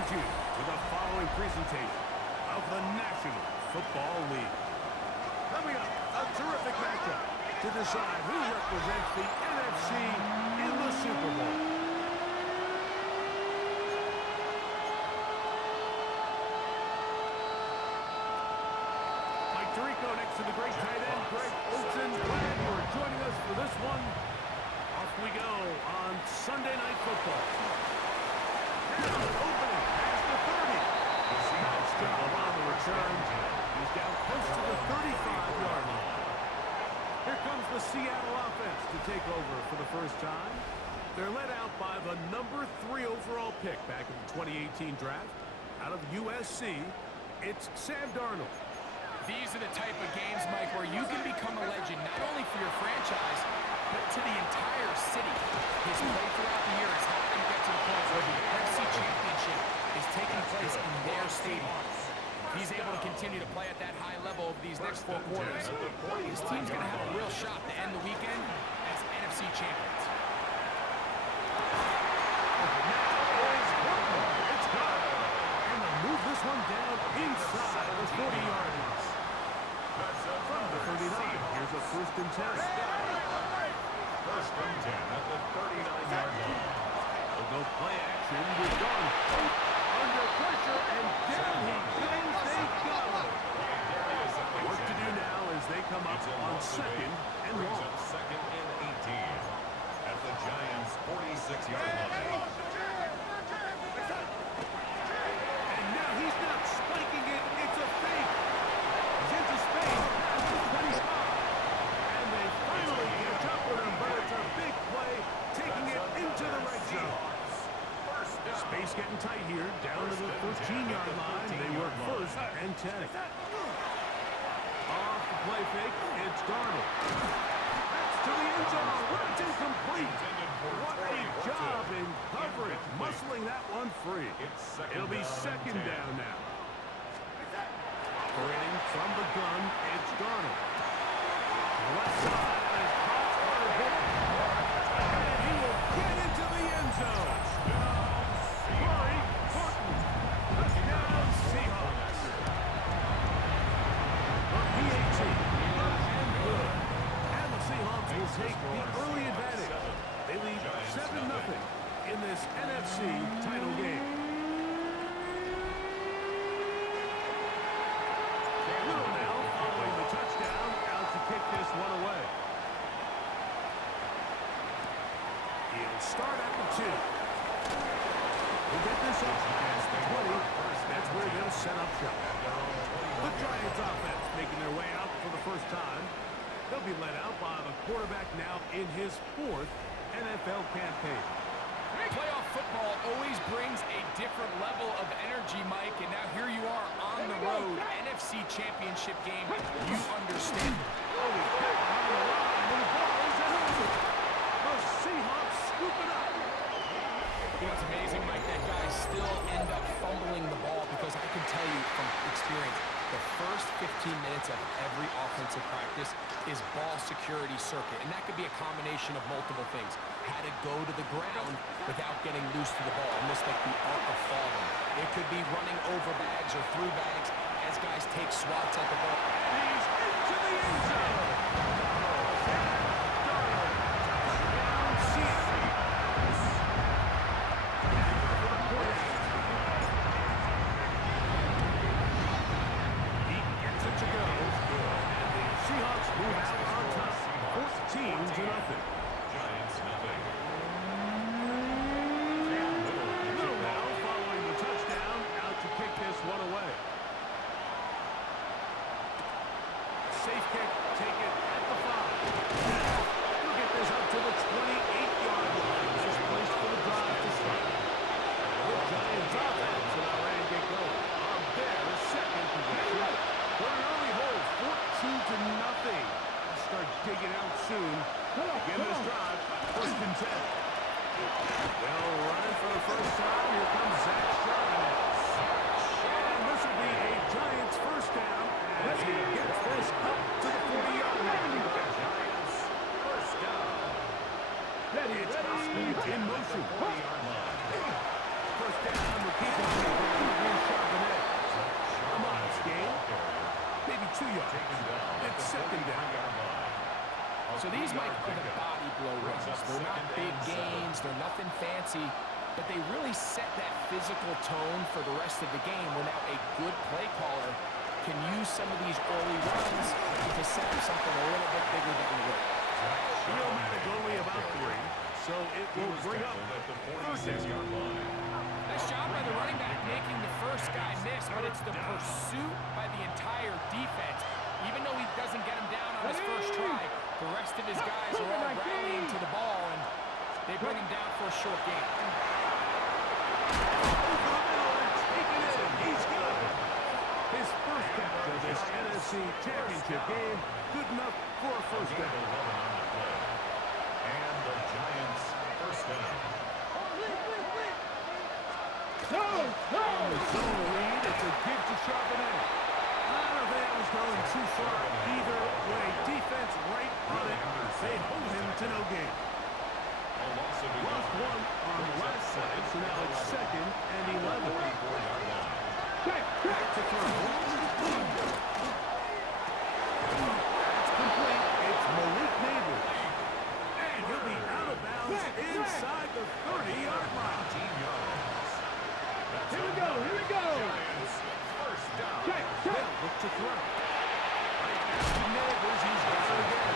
welcomes you to the following presentation of the National Football League. Coming up, a terrific matchup to decide who represents the NFC in the Super Bowl. Mike Tirico next to the great tight end, Greg Olsen. Glad you are joining us for this one. Off we go on Sunday Night Football. Now, opening past the 30. Nice job on the return. He's down close to the 35-yard line. Here comes the Seattle offense to take over for the first time. They're led out by the number 3 overall pick back in the 2018 draft. Out of USC, it's Sam Darnold. These are the type of games, Mike, where you can become a legend, not only for your franchise, but to the entire city. His play throughout the year has helped him get to the point where the NFC Championship is taking place in their stadium. If he's able to continue to play at that high level over these next 4 quarters, his team's going to have a real shot to end the weekend as NFC champions. It's good. And they move this one down inside the 40-yard line. From the 39, here's a 1st and 10. 1st and 10 at the 39-yard line. They'll go play action with Darnold. Under pressure, and down he goes. They got him. Work to do now as they come up on 2nd and long. 2nd and 18 at the Giants' 46-yard line. And now he's not spiking it. It's a fake. He's into space past the 25. And they finally catch up with him, but it's a big play, taking it into the red zone. Space getting tight here, down to the 13-yard line. They work 1st and 10. Off the play fake, it's Darnold. That's to the end zone, but it's incomplete. What a job in coverage, muscling that one free. It'll be 2nd down now. Operating from the gun, it's Darnold. Left side is caught by the ball. And he will get into the end zone. Touchdown Seahawks. The PAT, and good. And the Seahawks will take the early advantage. They lead 7-0 in this NFC title game. Little now following the touchdown, out to kick this one away. He'll start at the 2. We'll get this up past the 20. That's where they'll set up shop. The Giants offense making their way out for the first time. They'll be led out by the quarterback now in his 4th NFL campaign. Playoff football always brings a different level of energy, Mike, and now here you are on the road, NFC Championship game. You understand it. Oh, he's back on the line, and the ball is out. The Seahawks scoop it up. You know, it's amazing, Mike, that guys still end up fumbling the ball because I can tell you from experience, the first 15 minutes of every offensive practice is ball security circuit, and that could be a combination of multiple things. How to go to the ground without getting loose to the ball, almost like the art of falling. It could be running over bags or through bags as guys take swats at the ball. He's into the end zone. Touchdown Seattle. He gets it to go. And the Seahawks move out on top, 14-0. Giants nothing. Little now following the touchdown, out to kick this one away. Safe kick, take it at the 5. taken down at It's the second down. 43-yard line. So these might be the body blow runs. They're not big gains. They're nothing fancy. But they really set that physical tone for the rest of the game where now a good play caller can use some of these early runs to set up something a little bit bigger down the road. Neomatic only about 3, so it will bring up At the first down. 46-yard line. Nice job by the running back making the first guy miss, but it's the pursuit by the entire defense. Even though he doesn't get him down on his first try, the rest of his guys are all rallying to the ball, and they bring him down for a short gain. He's good. His first catch of this NFC Championship game, good enough for a first Gain of down. 11 on the play. And the Giants first down. On the zone lead, it's a give to Charbonnet. I don't think that was going too far either way. Defense right on it. They hold him to no gain. A loss of 11. Lost one on the last play, so now it's 2nd and 11. 44-yard line. Back to throw. That's complete. It's Malik Neighbors. And he'll be out of bounds inside the 30-yard line. 18 yards. That's Here we go, here we go. Giants first down. They'll look to throw. Right back to Neighbors. He's got it again.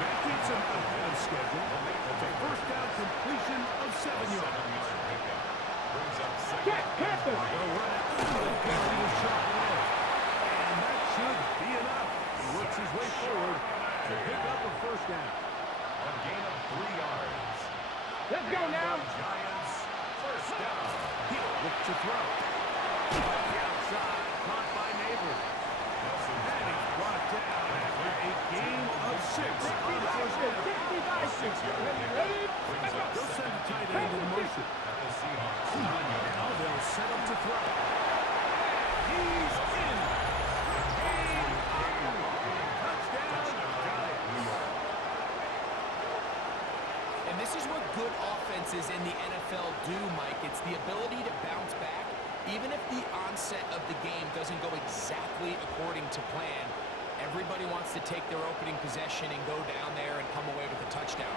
That keeps him ahead of schedule. It's a first down completion of 7 yards. 7-yard pickup. Brings up second. They'll run it over the gun with Charbonnet. And that should be enough. He works his way forward to pick up a first down. A gain of 3 yards. Let's go now. Giants first down. He'll look to throw. On the outside, caught by Neighbors. And he's brought down after a gain of 6 on the first down. 6-yard pickup. Brings up They'll send a tight end in motion. at the Seahawks 9-yard Now they'll set him to throw. He's in. Game over. Touchdown, Giants. And this is what good offenses in the NFL do, Mike. It's the ability to bounce back, even if the onset of the game doesn't go exactly according to plan. Everybody wants to take their opening possession and go down there and come away with a touchdown.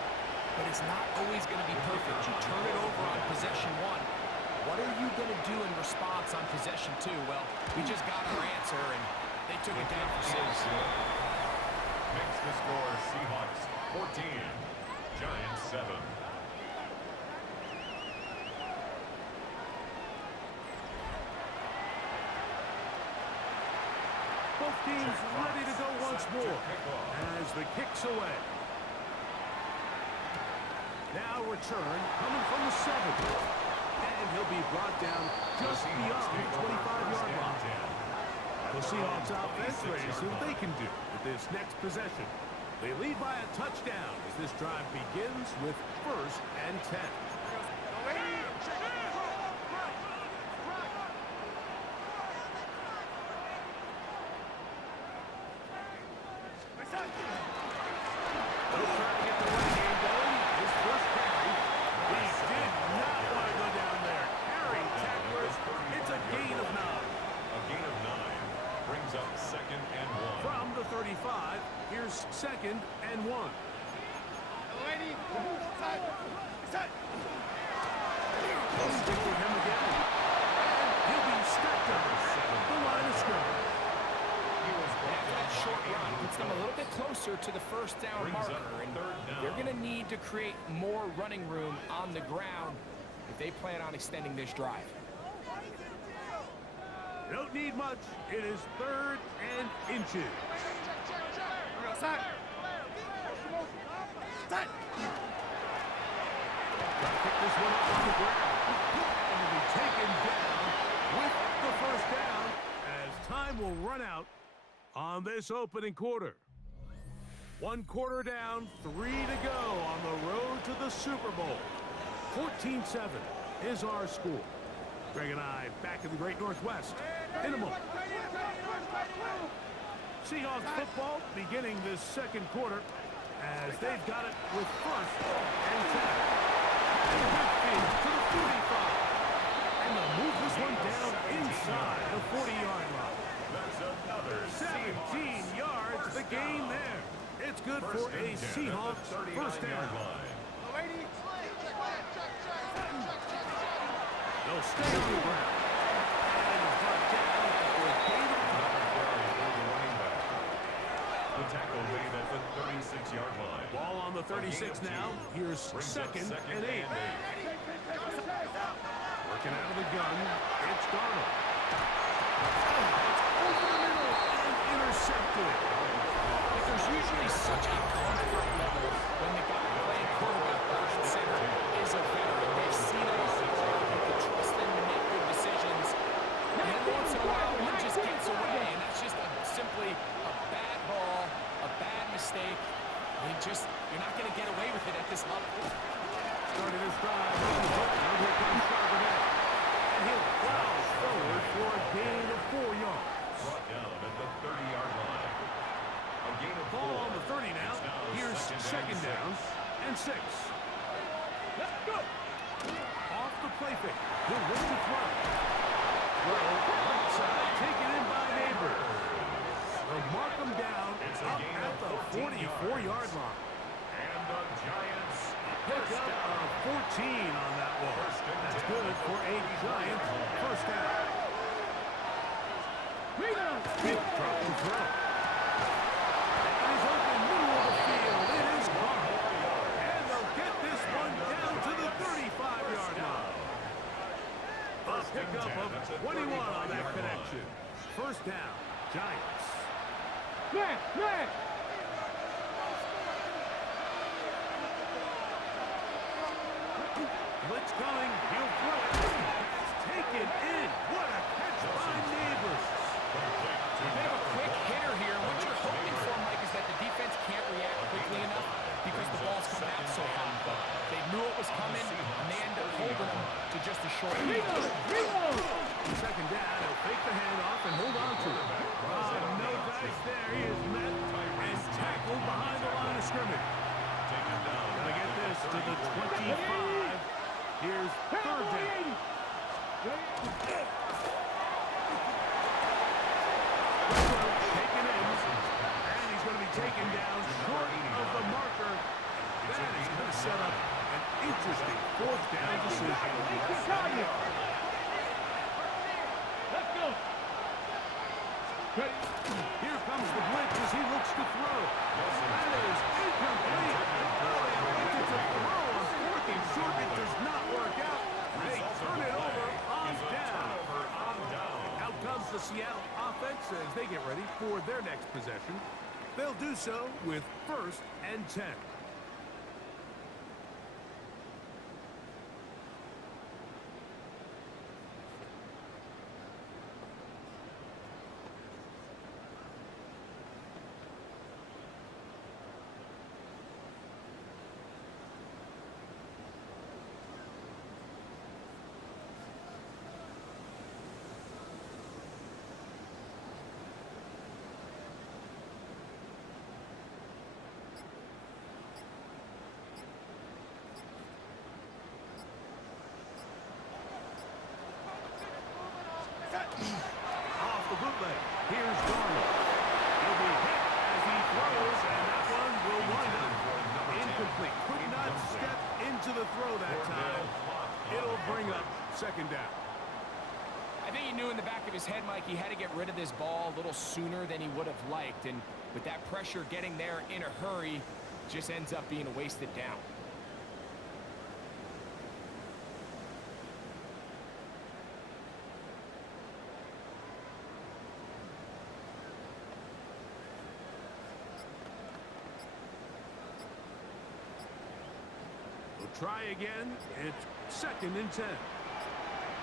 But it's not always going to be perfect. You turn it over on possession 1. What are you going to do in response on possession 2? Well, we just got our answer, and they took it down for 6. Makes the score Seahawks 14. Giants 7. Both teams ready to go once more as the kick's away. Now return coming from the 7. And he'll be brought down just beyond the 25-yard line. The Seahawks offense ready to see what they can do with this next possession. They lead by a touchdown as this drive begins with 1st and 10. They'll try to get the run game going. His first carry. He did not want to go down there. Carrying tacklers. It's a gain of 9. A gain of 9 brings up 2nd and 1. From the 35, here's 2nd and 1. They'll stick with him again. And he'll be stacked up. The line is scrimmage. After that short run, puts them a little bit closer to the first down Brings marker, up and 3rd down. they're going to need to create more running room on the ground if they plan on extending this drive. Don't need much. It is 3rd and inches. Try to pick this one up on the ground. And will be taken down with the first down as time will run out on this opening quarter. 1 quarter down, 3 to go on the road to the Super Bowl. 14-7 is our score. Greg and I back in the Great Northwest in a moment. Seahawks football beginning this 2nd quarter as they've got it with 1st and 10. Whitfield to the 45. And they'll move this one down inside the 40-yard line. That's another Seven Seahawks for a Seahawks first down. They'll stay on the ground. And it's brought down for a gain of The tackle made at the 36-yard line. ball on the 36 now. Here's second and 8. Working out of the gun. It's Darnold. It's over the middle and intercepted. But there's usually such a comfort level when the guy playing quarterback or center is a veteran. They've seen it all before. They can trust him to make good decisions. And then once in a while, one just gets away, and that's just simply a bad ball, a bad mistake. You're not going to get away with it at this level. Started his drive. Now here comes Charbonnet. And he'll plow forward for a gain of 4 yards. Brought down at the 30-yard line. A gain of 4. Ball on the 30 now. Here's second down and 6. Let's go. Off the play fake. He'll look to throw. Throw right side. Taken in by Neighbor. They'll mark him down up at the 44-yard line. And the Giants Pick up a 14 on that one. That's good for a Giants first down. He'll drop the throw. And he's open middle of the field. It is gone. And they'll get this one down to the 35-yard line. A pickup of 21 on that connection. First down, Giants. Man. Blitz coming. He'll throw it. It's taken in. What a catch by Neighbors. They have a quick hitter here. What you're hoping for, Mike, is that the defense can't react quickly enough because the ball's coming out so high. But they knew it was coming, and they end up holding them to just a short lead. Second down. He'll fake the handoff and hold on to it. No dice there. He is met and tackled behind the line of scrimmage. Gonna get this to the 25. Here's third down. Taken in, and he's going to be taken down short of the marker. That is going to set up an interesting fourth down decision. Let's go. Here comes the blitz as he looks to throw. That is incomplete. It's a throw on fourth and short. It does not work out. They turn it over on down. Out comes the Seattle offense as they get ready for their next possession. They'll do so with first and 10. Off the bootleg. Here's Darnold. He'll be hit as he throws, and that one will wind up incomplete. Could not step into the throw that time. It'll bring up second down. I think he knew in the back of his head, Mike, he had to get rid of this ball a little sooner than he would have liked. And with that pressure getting there in a hurry, just ends up being a wasted down. We'll try again. It's second and 10.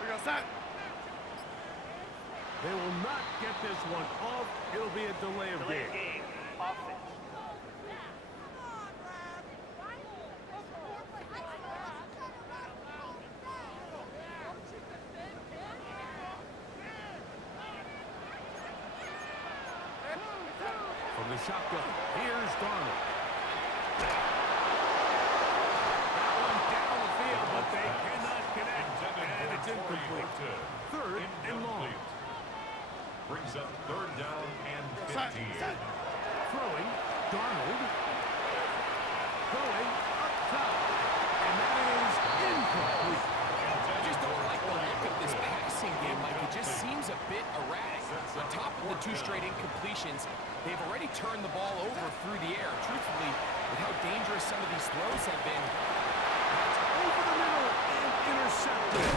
We got that. They will not get this one off. It'll be a delay of game. From the shotgun, here's Darnold. That one down the field, but they cannot connect, and it's incomplete. Third and long. Brings up third down and 15. Throwing, Darnold. going up top. And that is incomplete. I just don't like the look of this passing game, Mike. It just seems a bit erratic. On top of the 2 straight incompletions, they've already turned the ball over through the air. Truthfully, with how dangerous some of these throws have been, That's over the middle and intercepted.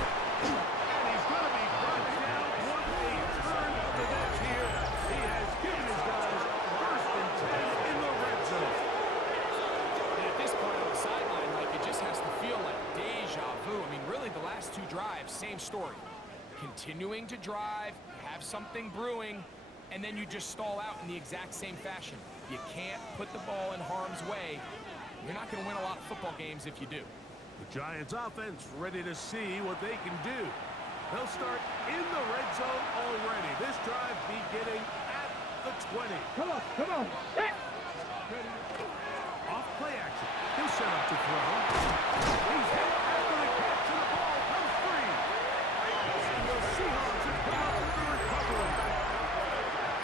And he's going to be brought down. What a turn of events here. He has given his guys first and 10 in the red zone. and at this point on the sideline, Mike, it just has to feel like deja vu. I mean, really, the last 2 drives, same story. Continuing to drive, have something brewing, and then you just stall out in the exact same fashion. You can't put the ball in harm's way. You're not going to win a lot of football games if you do. The Giants offense ready to see what they can do. They'll start in the red zone already. This drive beginning at the 20. Come on, come on. Hit. Off play action. He'll set up to throw. He's hit after the catch and the ball comes free. And the Seahawks have come up with the recovery.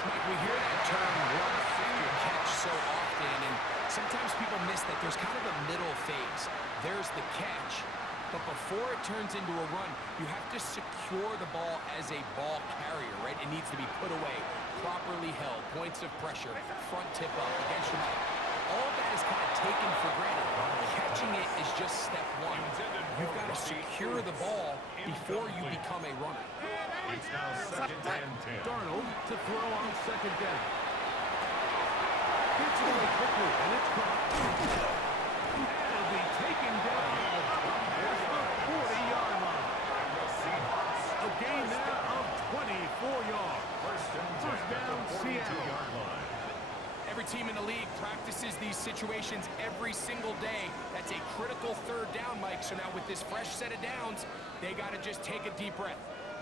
Mike, we hear that term run after catch so often, and sometimes people miss that there's kind of a middle phase. There's the catch, but before it turns into a run, you have to secure the ball as a ball carrier, right? It needs to be put away, properly held, points of pressure, front tip up, against your back. All of that is kind of taken for granted. Catching it is just step 1. You've got to secure the ball before you become a runner. It's now second and 10. Darnold to throw on second down. Gets it away quickly, and it's caught. And it'll be taken down at the 40-yard line. A gain there of 24 yards. First down, Seattle. Every team in the league practices these situations every single day. That's a critical 3rd down, Mike. So now with this fresh set of downs, they got to just take a deep breath.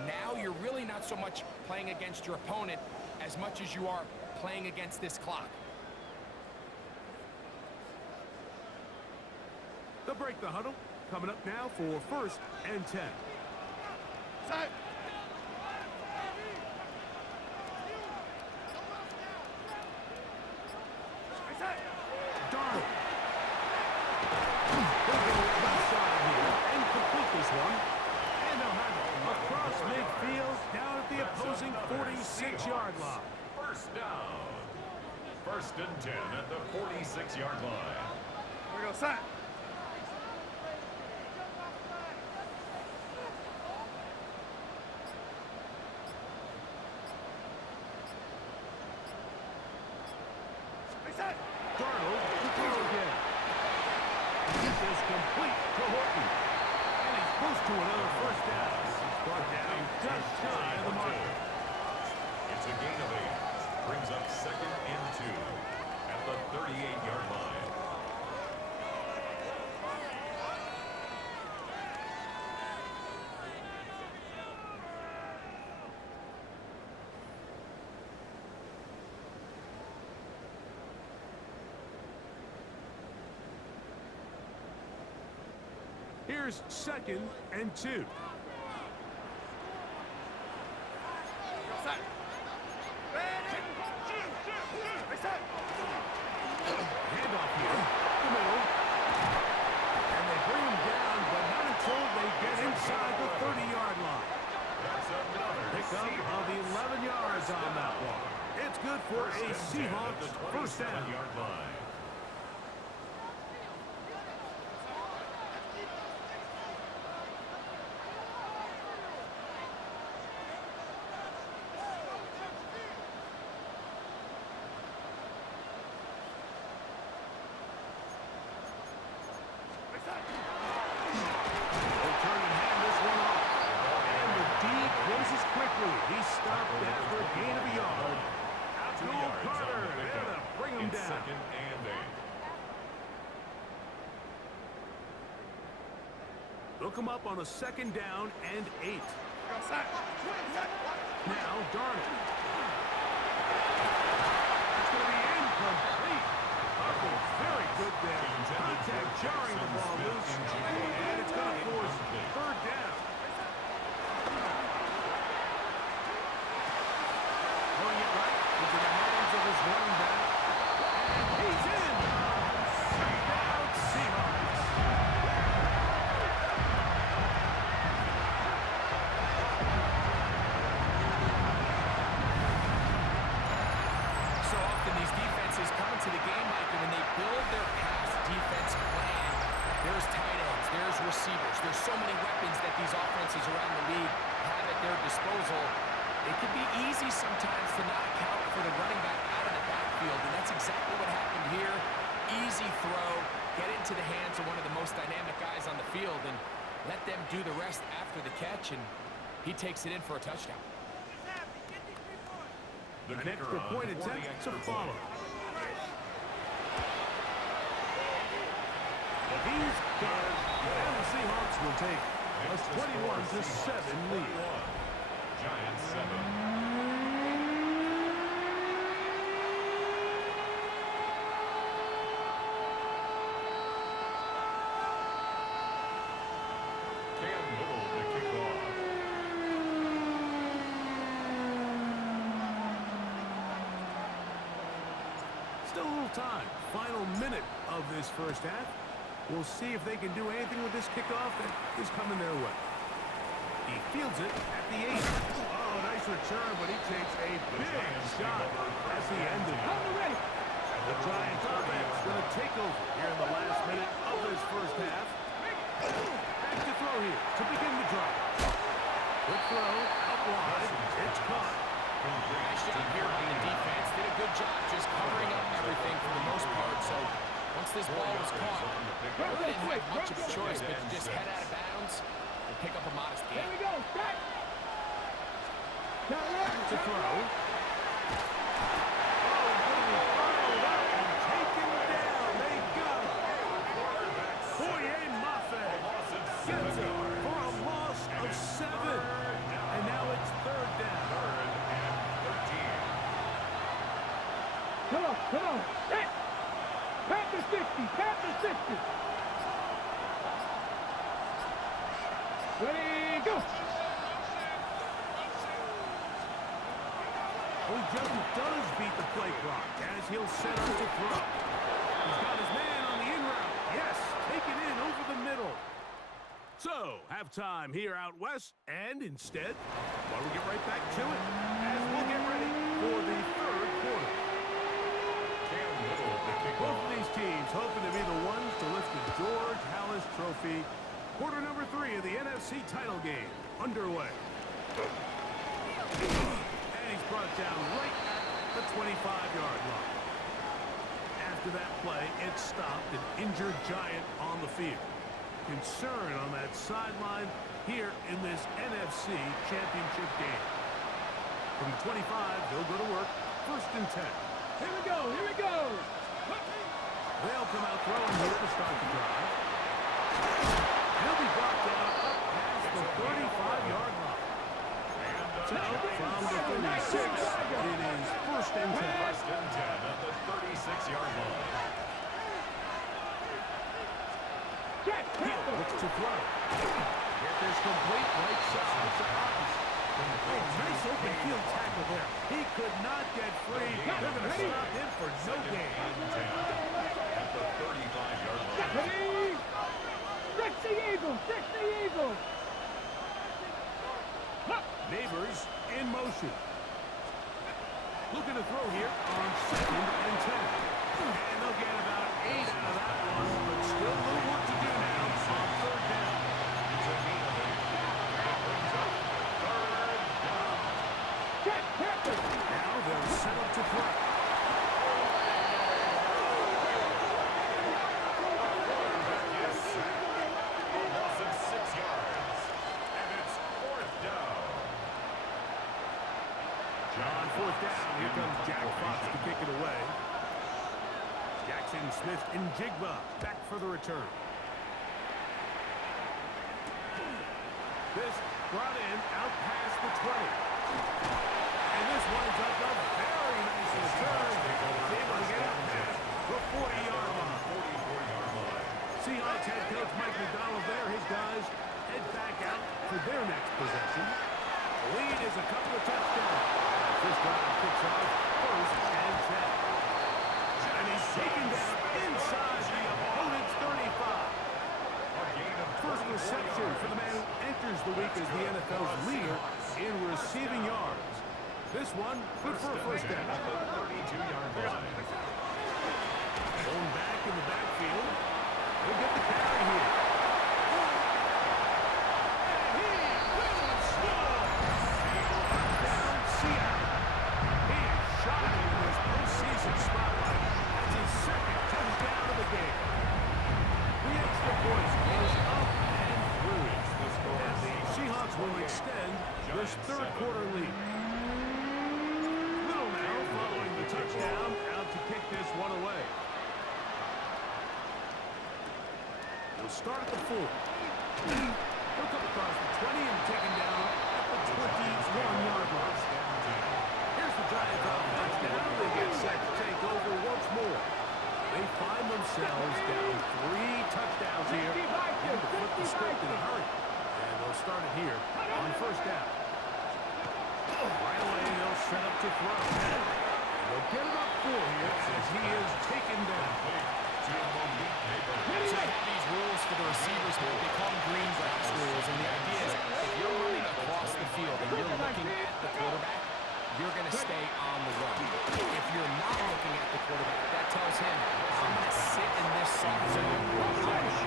Now you're really not so much playing against your opponent as much as you are playing against this clock. They'll break the huddle. Coming up now for first and 10. Side. Darnold. They'll go left side here and complete this one. And they'll have it across midfield down at the opposing 46-yard line. First down. First and 10 at the 46-yard line. We go side. Darnold to throw again. This is complete to Horton. And he's close to another first down. He's brought down just shy of the marker. It's a gain of 8. Brings up second and 2 at the 38-yard line. Here's second and 2. Handoff here, the middle. And they bring him down, but not until they get inside the 30-yard line. That's another Pickup of 11 yards on that one. It's good for a Seahawks first down. 27-yard line. They'll turn and hand this one off. And the D closes quickly. He stopped after a gain of a yard. 2 Joel yards on Carter the there pickup. to bring him It's down. second and 8. They'll come up on a second down and 8. Now Darnold. That's going to be incomplete. Huffle very good there. Contact jarring the ball loose. And it's going to force third down. Throwing it right into the hands of his running back. And he's in. Second down, It can be easy sometimes to not account for the running back out of the backfield, and that's exactly what happened here. Easy throw, get into the hands of one of the most dynamic guys on the field, and let them do the rest after the catch, and he takes it in for a touchdown. An extra point attempt to follow. He's got it, and the Seahawks will take a 21-7 lead. Giants 7. Still a little time. Final minute of this first half. We'll see if they can do anything with this kickoff that is coming their way. He fields it at the 8. Oh, nice return, but he takes a big shot at the end of it. The Giants offense going to take over here in the last minute of this first half. Back to throw here to begin the drive. Quick throw, out wide. It's caught. Nice job here on the defense. Did a good job just covering up everything for the most part. So once this ball was caught, really didn't have much of a choice but to just head out of bounds and pick up a modest gain. Here we go. Back. To throw. Oh, he's going to be fouled up and taken down. They got him. Boye Mafe gets it for a loss of 7. And now it's third down. Come on. Hit. Pat the 60. Ready, go. Well, he just does beat the play clock as he'll set up to throw. He's got his man on the in route. Yes, take it in over the middle. So, halftime here out west, and instead, why don't we get right back to it as we'll get ready for the third quarter. Both of these teams hoping to be the ones to lift the George Halas Trophy. Quarter number 3 of the NFC title game underway. And he's brought down right at the 25-yard line. After that play, it stopped an injured Giant on the field. Concern on that sideline here in this NFC championship game. From 25, they'll go to work. First and 10. Here we go. They'll come out throwing here to start the drive. He'll be brought down up past the 35-yard line. So, from the 36, it is first and 10. First and 10 at the 36-yard line. Hill looks to throw. Get this complete right side to Hodges. Oh, nice open field tackle there. He could not get free. They're going to stop him for no gain. At the 35-yard line. Ready. 60 Eagles. Neighbors in motion. Looking to throw here on second and 10. And they'll get about 8 out of that one, but still a little work to do now on third down. It's a gain of 8. That brings up third down. Now they'll set up to throw. Yes, a loss of 6 yards. And it's fourth down. On fourth down, here comes Jack Fox to kick it away. Jackson Smith and Jigba back for the return. This brought in out past the 20. And this winds up a very nice return. He's able to get out past the 40-yard line. 44-yard line. Seahawks head coach Mike McDonald there. His guys head back out for their next possession. The lead is a couple of touchdowns. This drive kicks off first and 10. And he's taken down inside the opponent's 35. First reception for the man who enters the week as the NFL's leader in receiving yards. This one, good for a first down. At the 32-yard line. Going back in the backfield. He'll get the carry here. And he will score. Down third quarter lead. Little now following the touchdown, out to kick this one away. He'll start at the 4. He'll come across the 20 and taken down at the 21-yard line. Here's the Giants offense down. They get set to take over once more. They find themselves down 3 touchdowns here. They have to flip the script in a hurry. And they'll start it here on first down. Right away, they'll set up to throw. And they'll get about 4 here as he is taken down. So they have these rules for the receivers here. They call them green grass rules. And the idea is if you're running across the field and you're looking at the quarterback, you're going to stay on the run. If you're not looking at the quarterback, that tells him, I'm going to sit in this soft zone. I'm going to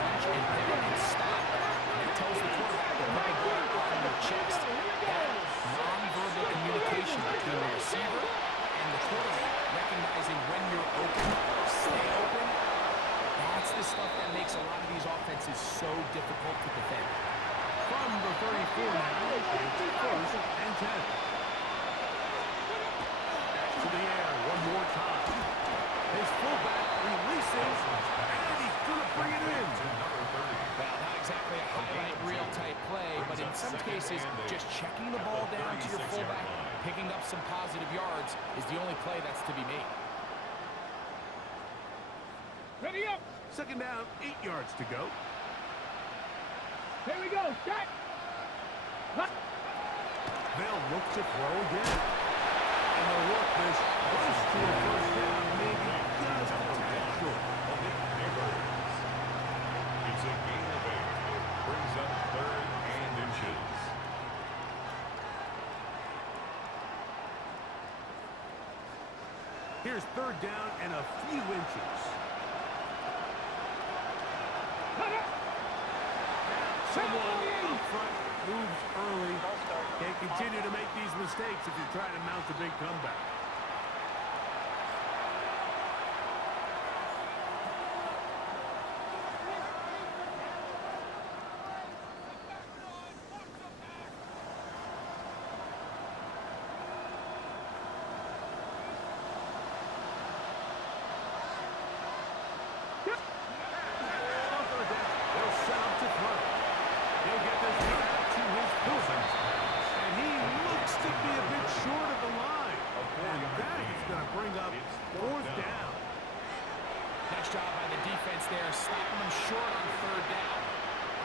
punch and pivot and stop. And it tells the quarterback to put the ball on their chest. That non-verbal communication between the receiver and the quarterback, recognizing when you're open, stay open, that's the stuff that makes a lot of these offenses so difficult to defend. From the 34 now, it's first and 10. To the air one more time. His fullback releases, and he's going to bring it in. Well, not exactly a highlight reel type play, but in some cases, just checking the ball down to your fullback, picking up some positive yards is the only play that's to be made. Ready up. Second down, 8 yards to go. Here we go. Set. They'll look to throw again. And they'll work this close to a first down, maybe just a tad short. It's a gain of 8. Brings up 3rd and inches. Here's 3rd down and a few inches. Someone up front moves early. Can't continue to make these mistakes if you're trying to mount a big comeback. Bring up 4th down. Nice job by the defense there, stopping them short on 3rd down.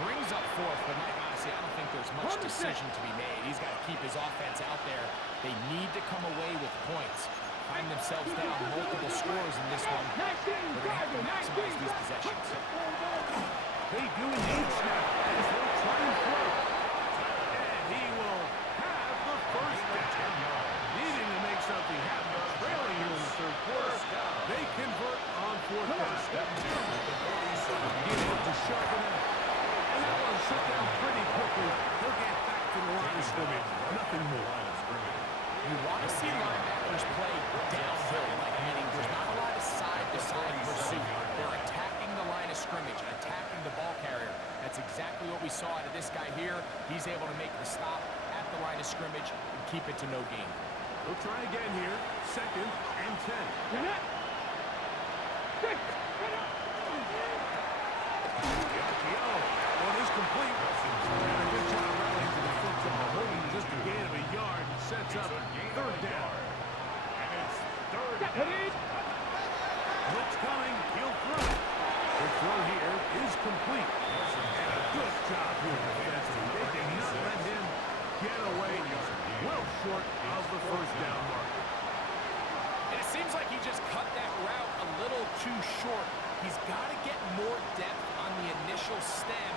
Brings up 4th, but Mike, honestly, I don't think there's much decision to be made. He's got to keep his offense out there. They need to come away with points. Find themselves down multiple scores in this one. They're going to have to maximize these possessions. They do indeed snap as they'll try and throw. And he will have the first down. Needing to make something happen. Trailing here in the 3rd quarter. They convert on 4th down. Beginning to sharpen up. And that one shut down pretty quickly. He'll get back to the line of scrimmage. Nothing more. You want to see linebackers play downhill, meaning there's not a lot of side-to-side pursuit. They're attacking the line of scrimmage, attacking the ball carrier. That's exactly what we saw out of this guy here. He's able to make the stop at the line of scrimmage and keep it to no gain. We'll try again here. 2nd and 10. Six. The RPO. One is complete. And a good job rallying to the football. Holding just a gain of a yard and sets up 3rd down. And it's 3rd down. Blitz coming. He'll throw. The throw here is complete. And a good job here defensively. They did not let him get away. Well short of the first down marker. And it seems like he just cut that route a little too short. He's got to get more depth on the initial stem,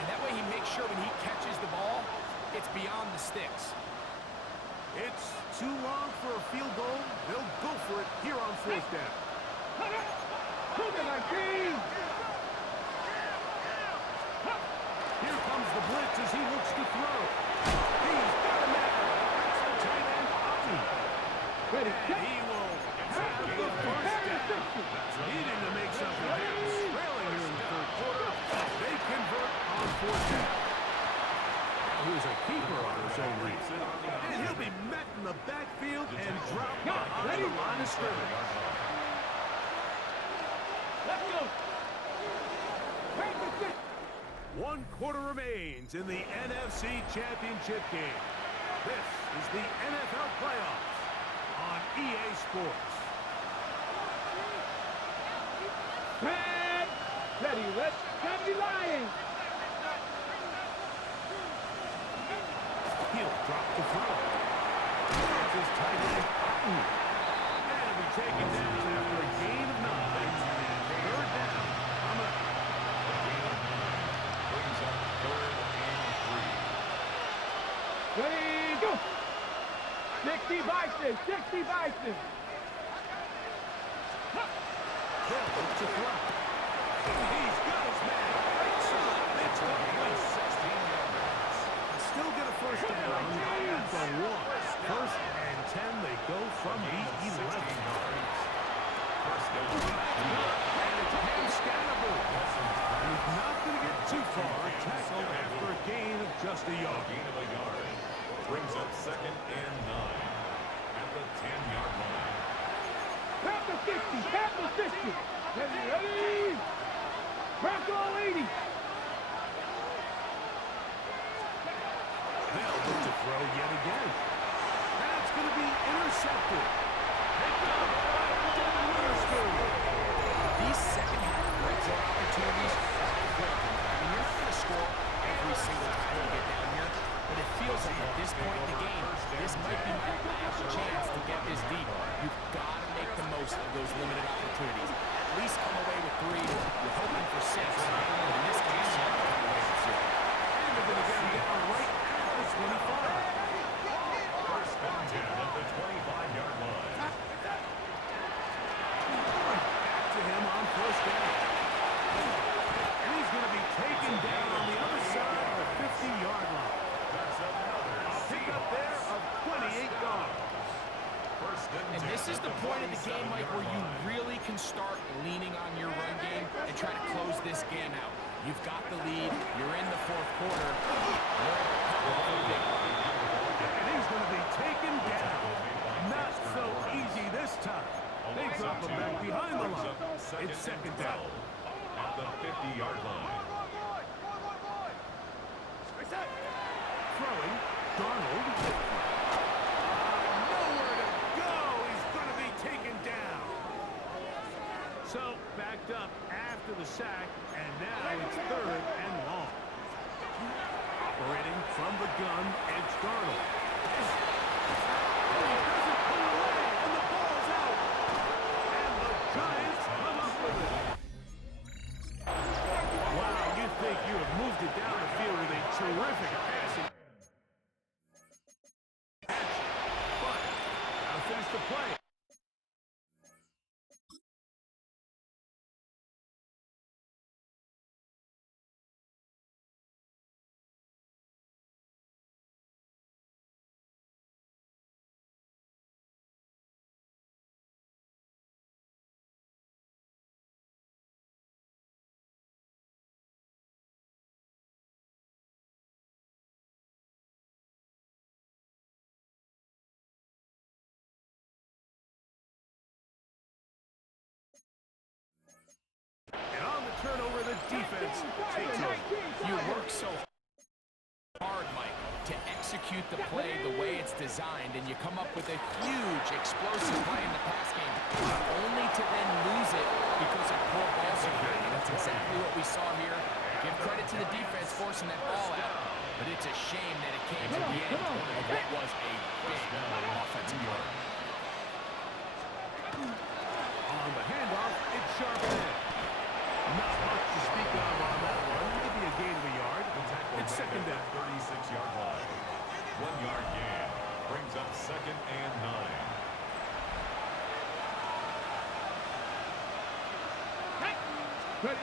and that way he makes sure when he catches the ball, it's beyond the sticks. It's too long for a field goal. They'll go for it here on 4th down. Here comes the blitz as he looks to throw. He's got a man. That's the tight end, Upton. Ready. And he will have the first down. Needing to make something happen. Trailing here in the 3rd quarter. They convert on 4th down. Now here's a keeper on his own read. and drop behind the line of scrimmage. Let's go. One quarter remains in the NFC Championship game. This is the NFL Playoffs on EA Sports. Pad. Ready, let's go, Lions. He'll drop the throw. That's his tight end. And it'll be taken down after a gain of 9. And third down. Brings up 3rd and 3. Ready, go. 60 Bison, 60 Bison. They'll look to throw. He's got his man. It's complete. 16 yards. Still get a first down at the 1. First and 10, they go from the 11. First down. And it's him scannable. He's not going to get too far. Tackle after a gain of just a yard. Gain of a yard. Brings up 2nd and 9 at the 10-yard line. Tap the 50, tap the 50. Ready, ready. Bronco 80. They'll look to throw yet again. That's going to be intercepted. Picked up by Devin Witherspoon. These second-half red zone opportunities are quick. I mean, you're not going to score every single time you get down here, but it feels like at this point in the game, this might be my last chance to get this deep. You've got to make the most of those limited opportunities. At least come away with 3. You're hoping for 6. But in this case, you're not coming away with 0. And they're going to get him down right at the 25. First and 10 at the 25-yard line. Back to him on first down. And he's going to be taken down on the other side of the 50-yard line. That's another Pick up there of 28 yards. First And this is the point of the game, Mike, where you really can start leaning on your run game and try to close this game out. You've got the lead. You're in the 4th quarter. And he's going to be taken down. Not so easy this time. They drop him back behind the line. It's 2nd down. At the 50-yard line. Throwing, Darnold. Nowhere to go. He's going to be taken down. So, backed up after the sack, and now it's 3rd and long. Operating from the gun, it's Darnold. And he doesn't pull away, and the ball's out. And the Giants come up with it. Wow, you think you have moved it down the field with a terrific passing. But, now finish the play. And on the turnover, the defense takes over. You work so hard, Mike, to execute the play the way it's designed, and you come up with a huge, explosive play in the pass game, only to then lose it because of poor ball security. That's exactly what we saw here. Give credit to the defense forcing that ball out, but it's a shame that it came to the end of what was a big offensive play. On the handoff, it's sharp ahead. Not much to speak of on that one. Maybe a gain of a yard. It's 2nd down. 36-yard line. 1-yard gain. Brings up 2nd and 9. Ready.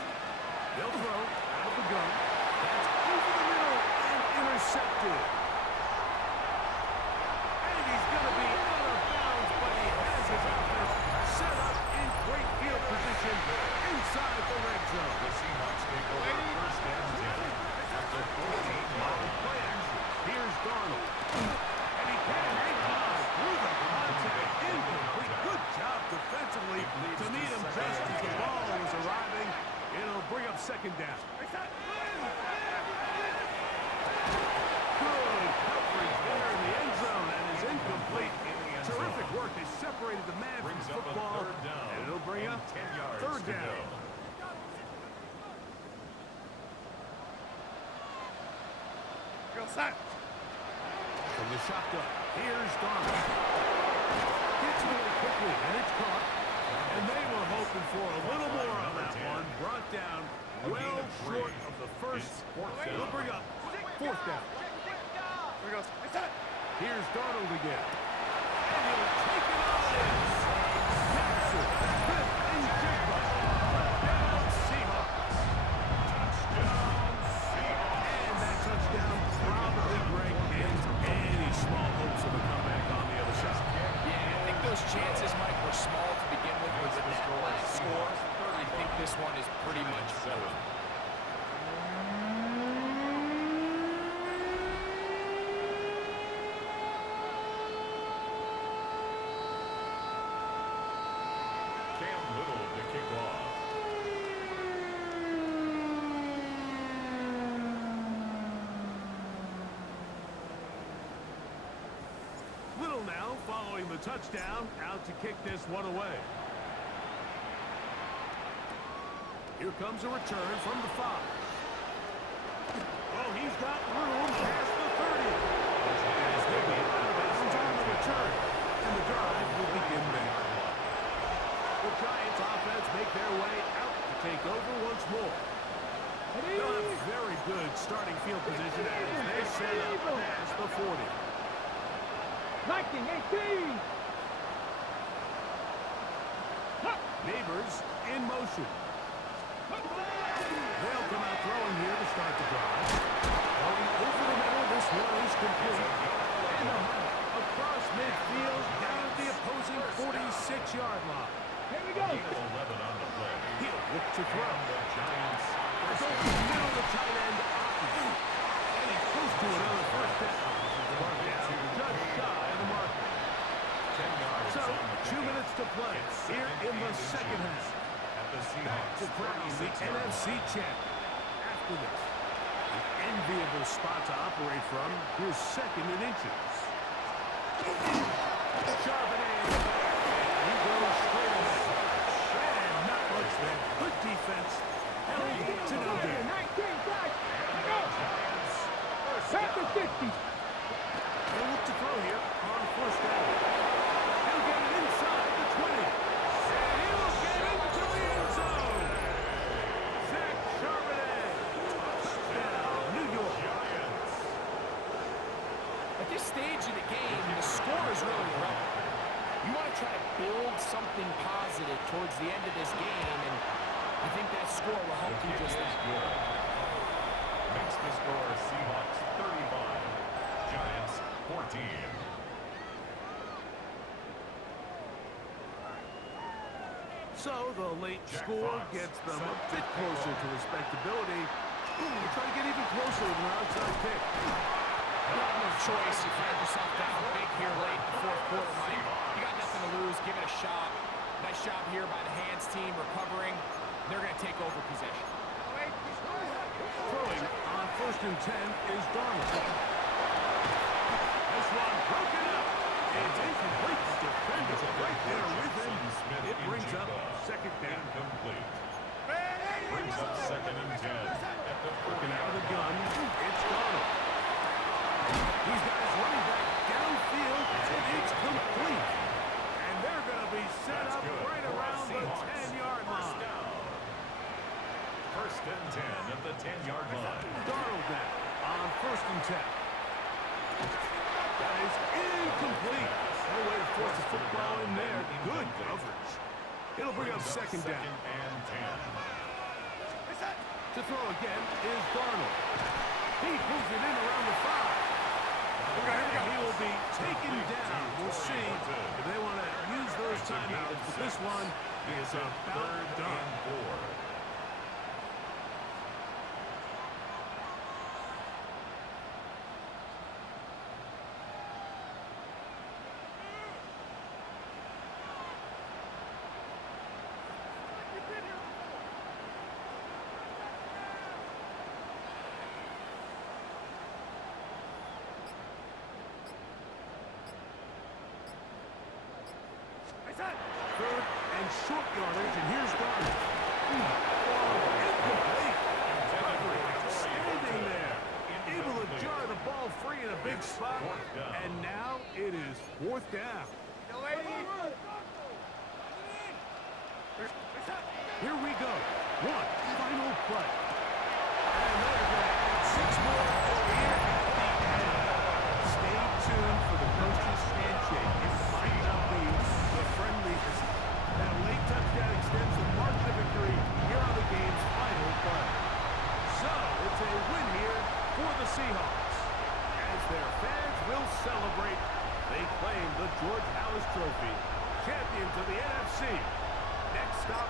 They'll throw out of the gun. That's over the middle and intercepted. And he's going to be out of bounds, but he has his offense set up in great field position inside the red zone. The Seahawks take over first and 10 at the 14-yard Play action. Here's Darnold. And he can't hang on through the contact. to down. go. From the shotgun, here's Darnold. Gets away quickly, and it's caught. And they were hoping for a little more on that one. Brought down well short of the first. It'll bring up fourth down. Here's Darnold again. And he'll take it all in. Jackson, Smith, and Jigba. Touchdown, Seahawks. Touchdown, Seahawks. And that touchdown probably, Greg, ends any small hopes of a comeback on the other side. Yeah, I think those chances, Mike, were small to begin with that last score. I think this one is pretty much over. Cam Little to kick off. Little now following the touchdown, out to kick this one away. Here comes a return from the 5. Oh, he's got room past the 30. As they get out of bounds on the return. And the drive will begin there. The Giants offense make their way out to take over once more. They'll have very good starting field position as they set up past the 40. 19, 18. Neighbors in motion. They'll come out throwing here to start the drive. Going over the middle, this one is complete. And a hop across midfield down at the opposing 46-yard line. Here we go. 11 on the play. He'll look to throw. The Giants It's over the middle of the tight end. And he's close to another first down. Mark down just shy of the mark. 10 yards So, on the 2 minutes to play It's here second in the and second two half. at the Back to Seahawks crown the 36 yard NFC line. champion. After this, an enviable spot to operate from. Here's second and inches. Charbonnet in the back. He goes straight ahead. And not much there. Good defense. Held to no gain. 19, guys. Go. Back to 50. They'll look to throw here on first down. He'll get it inside the 20. And he'll get into the end zone. Zach Charbonnet. Touchdown, New York. At this stage of the game, the score is really irrelevant. You want to try to build something positive towards the end of this game, and I think that score will help you just that. Makes the score Seahawks 35, Giants 14. So the late score gets them a bit closer to respectability. They try to get even closer with an outside kick. You have no choice. You find yourself down big here late in the fourth quarter, Mike. You got nothing to lose. Give it a shot. Nice job here by the hands team recovering. They're going to take over possession. Throwing on first and 10 is Darnold. This one broken up. It's incomplete. Defender right there with him. It brings up second down. Incomplete. Brings up second and 10 at the Looking out of the 40. gun, it's Darnold. He's got his running back downfield, and it's complete. And they're going to be set up right around the 10-yard line. First and 10 at the 10-yard line. Darnold then on first and 10. That is incomplete. No way to force the football in there. Good coverage. It'll bring up second down. Second and 10. To throw again is Darnold. He pulls it in around the 5. And he will be taken down. We'll see if they want to use those timeouts. But this one is about done. 4. Third and short yardage, and here's Garner. Incomplete. Standing there. Able to jar the ball free in a big spot. And now it is 4th down. Here we go. One final play. And they're going to add 6 more here at the end. Stay tuned for the coach's handshake. It might not be the friendliest. That late touchdown extends the margin of victory here on the game's final play. So, it's a win here for the Seahawks. As their fans will celebrate, they claim the George Halas Trophy, champions of the NFC. Next stop,